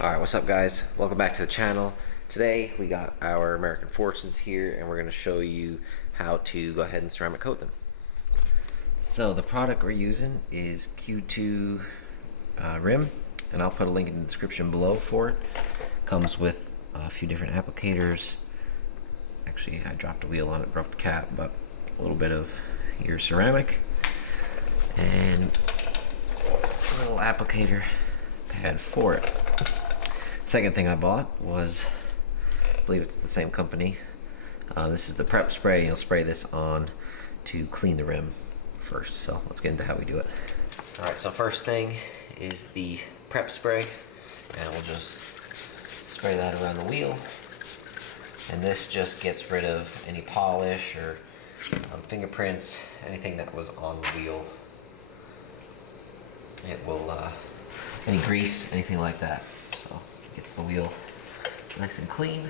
Alright, what's up guys? Welcome back to the channel. Today we got our American Forces here and we're going to show you how to go ahead and ceramic coat them. So the product we're using is Q2 rim, and I'll put a link in the description below for it. Comes with a few different applicators. Actually, I dropped a wheel on it, broke the cap, but a little bit of your ceramic and a little applicator pad for it. Second thing I bought was, I believe it's the same company. This is the prep spray. You'll spray this on to clean the rim first. So let's get into how we do it. All right, so first thing is the prep spray, and we'll just spray that around the wheel. And this just gets rid of any polish or fingerprints, anything that was on the wheel. It will, any grease, anything like that. So gets the wheel nice and clean.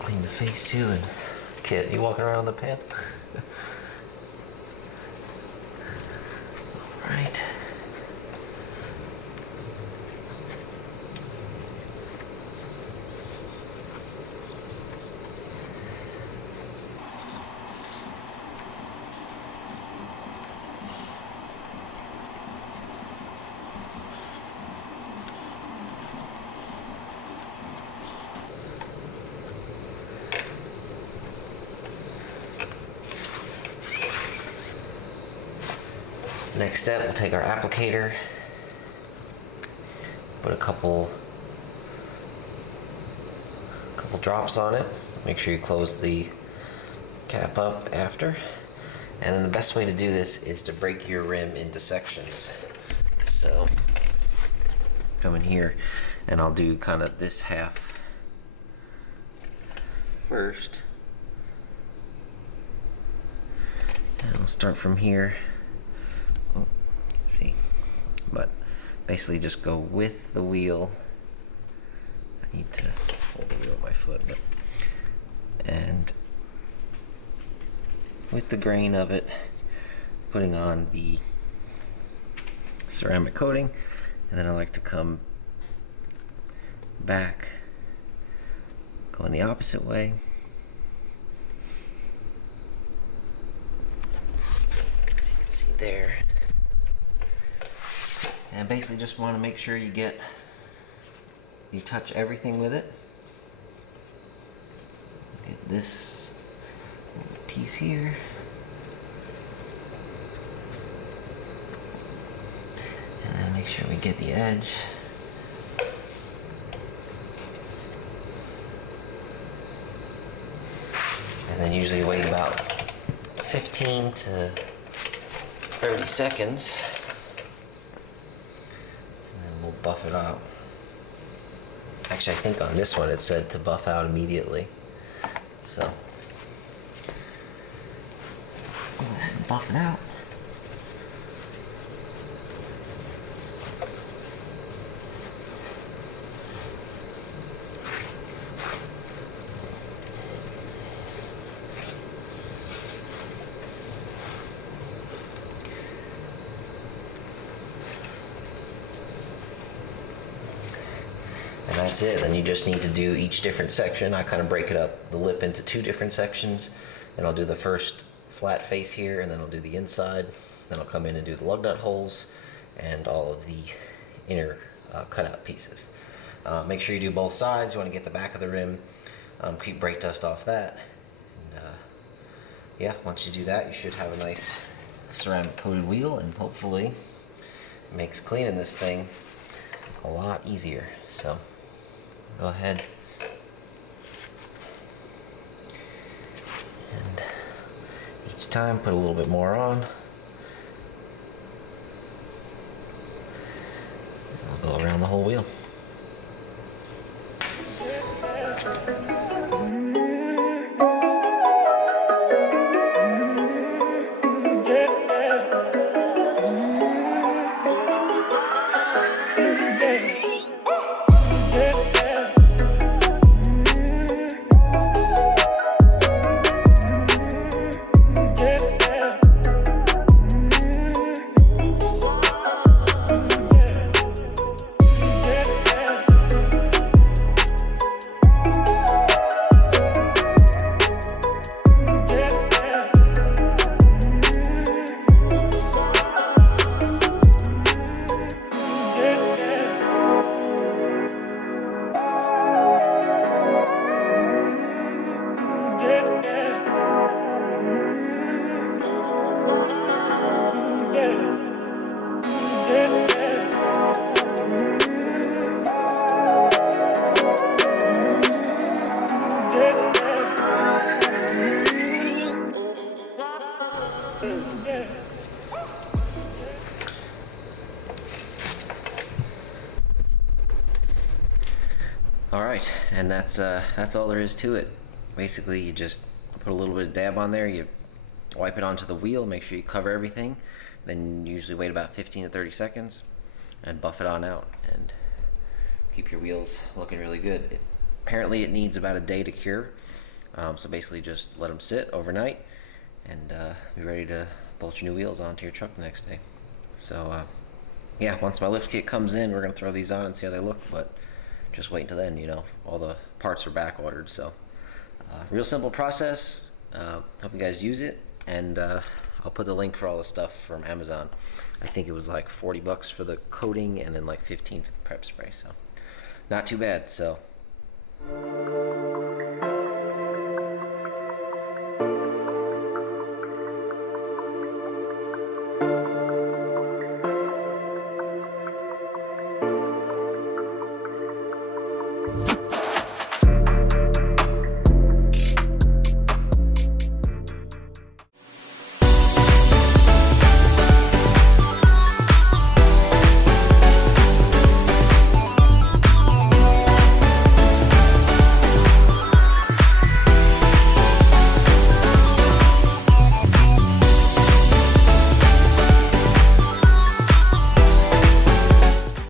Clean the face too. And Kit, you walking around on the pad? All right. Next step, we'll take our applicator, put a couple drops on it. Make sure you close the cap up after. And then the best way to do this is to break your rim into sections. So come in here and I'll do kind of this half first. And we'll start from here. See, but basically just go with the wheel. I need to hold the wheel with my foot, but and with the grain of it, putting on the ceramic coating, and then I like to come back, going the opposite way. As you can see there. And basically just want to make sure you touch everything with it. Get this piece here. And then make sure we get the edge. And then usually wait about 15 to 30 seconds. Buff it out. Actually, I think on this one it said to buff out immediately. So, go ahead and buff it out. And that's it. Then you just need to do each different section. I kind of break it up, the lip, into two different sections. And I'll do the first flat face here, and then I'll do the inside. Then I'll come in and do the lug nut holes and all of the inner cutout pieces. Make sure you do both sides. You want to get the back of the rim, keep brake dust off that. And, yeah, once you do that, you should have a nice ceramic coated wheel, and hopefully it makes cleaning this thing a lot easier. So go ahead and each time put a little bit more on. And I'll go around the whole wheel. Yeah. All right, and that's all there is to it. Basically, you just put a little bit of dab on there, you wipe it onto the wheel, make sure you cover everything, then usually wait about 15 to 30 seconds and buff it on out and keep your wheels looking really good. Apparently it needs about a day to cure, so basically just let them sit overnight and be ready to bolt your new wheels onto your truck the next day. So yeah, once my lift kit comes in, we're gonna throw these on and see how they look, but just wait until then, you know, all the parts are back ordered. So real simple process. Hope you guys use it, and I'll put the link for all the stuff from Amazon. I think it was like 40 bucks for the coating and then like 15 for the prep spray, so not too bad. So